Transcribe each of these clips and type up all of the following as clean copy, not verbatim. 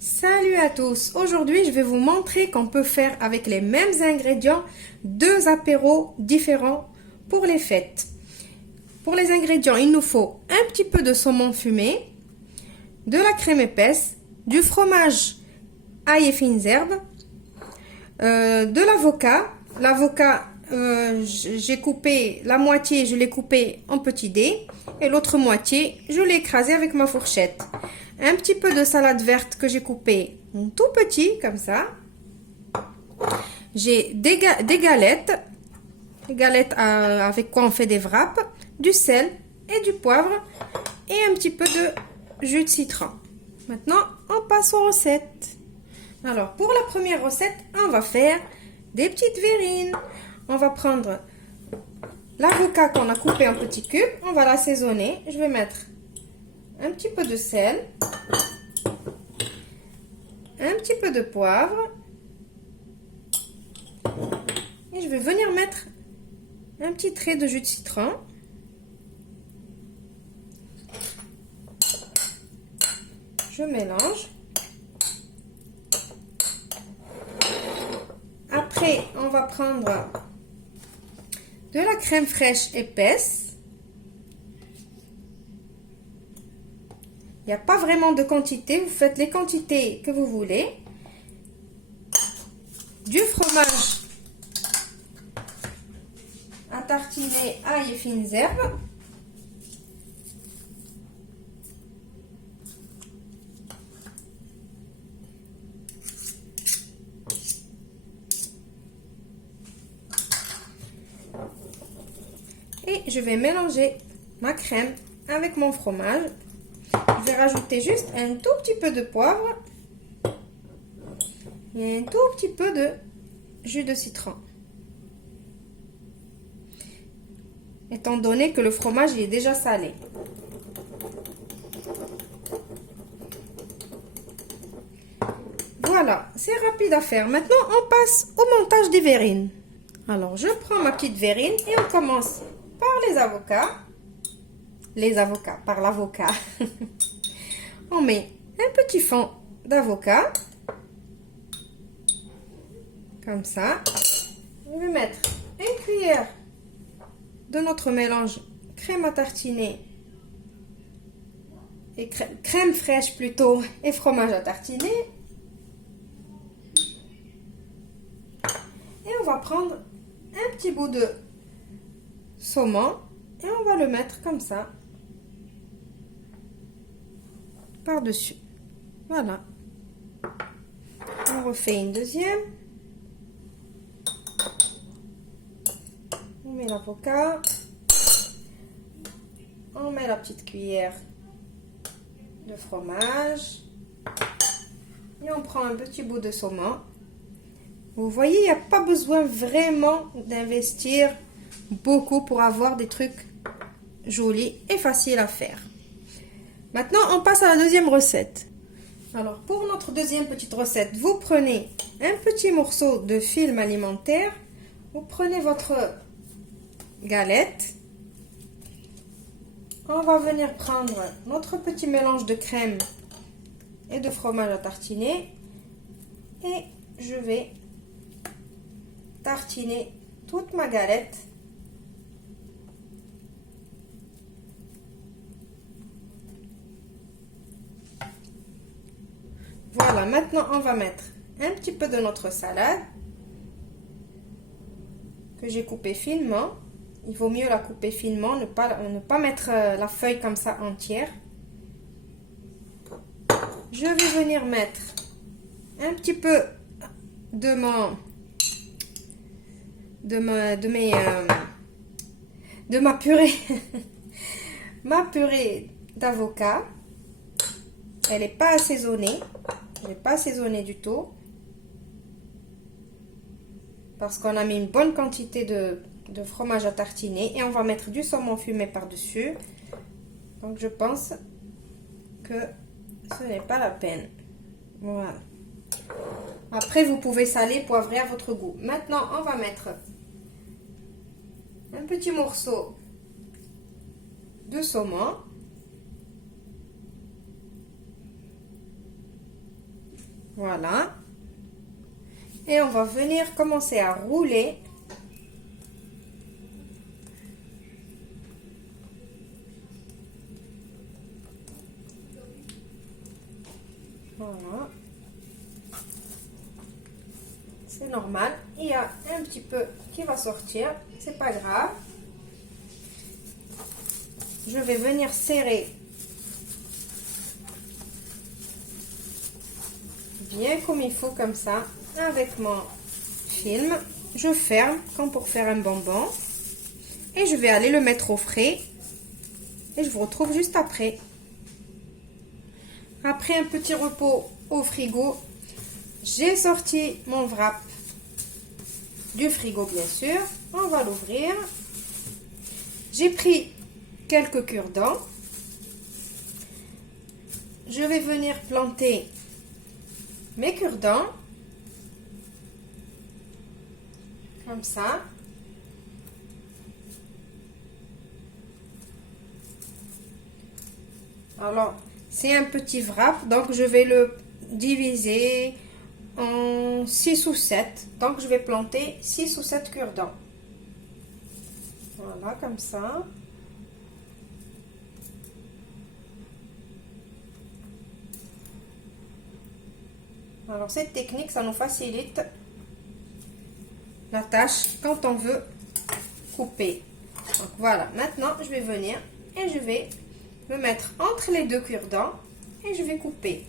Salut à tous! Aujourd'hui, je vais vous montrer qu'on peut faire avec les mêmes ingrédients deux apéros différents pour les fêtes. Pour les ingrédients, il nous faut un petit peu de saumon fumé, de la crème épaisse, du fromage ail et fines herbes, de l'avocat. L'avocat, j'ai coupé la moitié, je l'ai coupé en petits dés et l'autre moitié, je l'ai écrasé avec ma fourchette. Un petit peu de salade verte que j'ai coupé en tout petit, comme ça. J'ai des galettes avec quoi on fait des wraps, du sel et du poivre et un petit peu de jus de citron. Maintenant, on passe aux recettes. Alors, pour la première recette, on va faire des petites verrines. On va prendre l'avocat qu'on a coupé en petits cubes, on va l'assaisonner. Je vais mettre un petit peu de sel, un petit peu de poivre et je vais venir mettre un petit trait de jus de citron. Je mélange. Après, on va prendre de la crème fraîche épaisse. Il n'y a pas vraiment de quantité, vous faites les quantités que vous voulez. Du fromage à tartiner ail et fines herbes. Et je vais mélanger ma crème avec mon fromage. Je vais rajouter juste un tout petit peu de poivre et un tout petit peu de jus de citron. Étant donné que le fromage est déjà salé. Voilà, c'est rapide à faire. Maintenant, on passe au montage des verrines. Alors, je prends ma petite verrine et on commence par les avocats. Par l'avocat. On met un petit fond d'avocat. Comme ça. Je vais mettre une cuillère de notre mélange crème à tartiner et crème fraîche plutôt et fromage à tartiner. Et on va prendre un petit bout de saumon et on va le mettre comme ça par-dessus. Voilà. On refait une deuxième. On met l'avocat. On met la petite cuillère de fromage. Et on prend un petit bout de saumon. Vous voyez, il n'y a pas besoin vraiment d'investir beaucoup pour avoir des trucs jolis et faciles à faire. Maintenant, on passe à la deuxième recette. Alors, pour notre deuxième petite recette, vous prenez un petit morceau de film alimentaire. Vous prenez votre galette. On va venir prendre notre petit mélange de crème et de fromage à tartiner. Et je vais tartiner toute ma galette. Voilà, maintenant on va mettre un petit peu de notre salade que j'ai coupée finement. Il vaut mieux la couper finement, ne pas mettre la feuille comme ça entière. Je vais venir mettre un petit peu de ma purée ma purée d'avocat. Elle n'est pas assaisonnée. Je n'ai pas assaisonné du tout. Parce qu'on a mis une bonne quantité de fromage à tartiner. Et on va mettre du saumon fumé par-dessus. Donc je pense que ce n'est pas la peine. Voilà. Après, vous pouvez saler, poivrer à votre goût. Maintenant, on va mettre un petit morceau de saumon. Voilà. Et on va venir commencer à rouler. Voilà. C'est normal. Il y a un petit peu qui va sortir. C'est pas grave. Je vais venir serrer bien comme il faut, comme ça, avec mon film. Je ferme comme pour faire un bonbon. Et je vais aller le mettre au frais. Et je vous retrouve juste après. Après un petit repos au frigo, j'ai sorti mon wrap du frigo, bien sûr. On va l'ouvrir. J'ai pris quelques cure-dents. Je vais venir planter mes cure-dents. Comme ça. Alors, c'est un petit wrap, donc je vais le diviser en 6 ou 7. Donc, je vais planter 6 ou 7 cure-dents. Voilà, comme ça. Alors, cette technique, ça nous facilite la tâche quand on veut couper. Donc, voilà. Maintenant, je vais venir et je vais me mettre entre les deux cure-dents et je vais couper.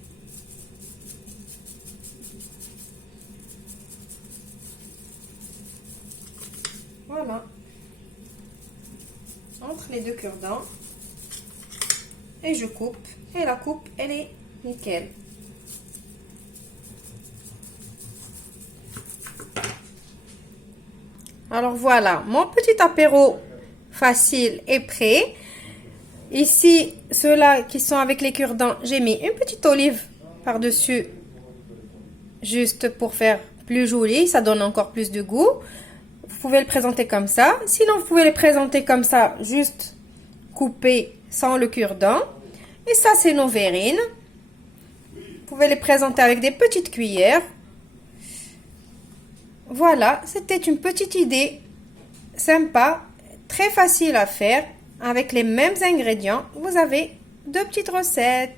Voilà. Entre les deux cure-dents. Et je coupe. Et la coupe, elle est nickel. Alors voilà, mon petit apéro facile est prêt. Ici, ceux-là qui sont avec les cure-dents, j'ai mis une petite olive par-dessus, juste pour faire plus joli, ça donne encore plus de goût. Vous pouvez le présenter comme ça. Sinon, vous pouvez les présenter comme ça, juste coupé sans le cure-dent. Et ça, c'est nos verrines. Vous pouvez les présenter avec des petites cuillères. Voilà, c'était une petite idée sympa, très facile à faire. Avec les mêmes ingrédients, vous avez 2 petites recettes.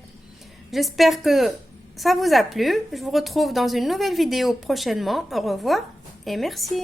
J'espère que ça vous a plu. Je vous retrouve dans une nouvelle vidéo prochainement. Au revoir et merci.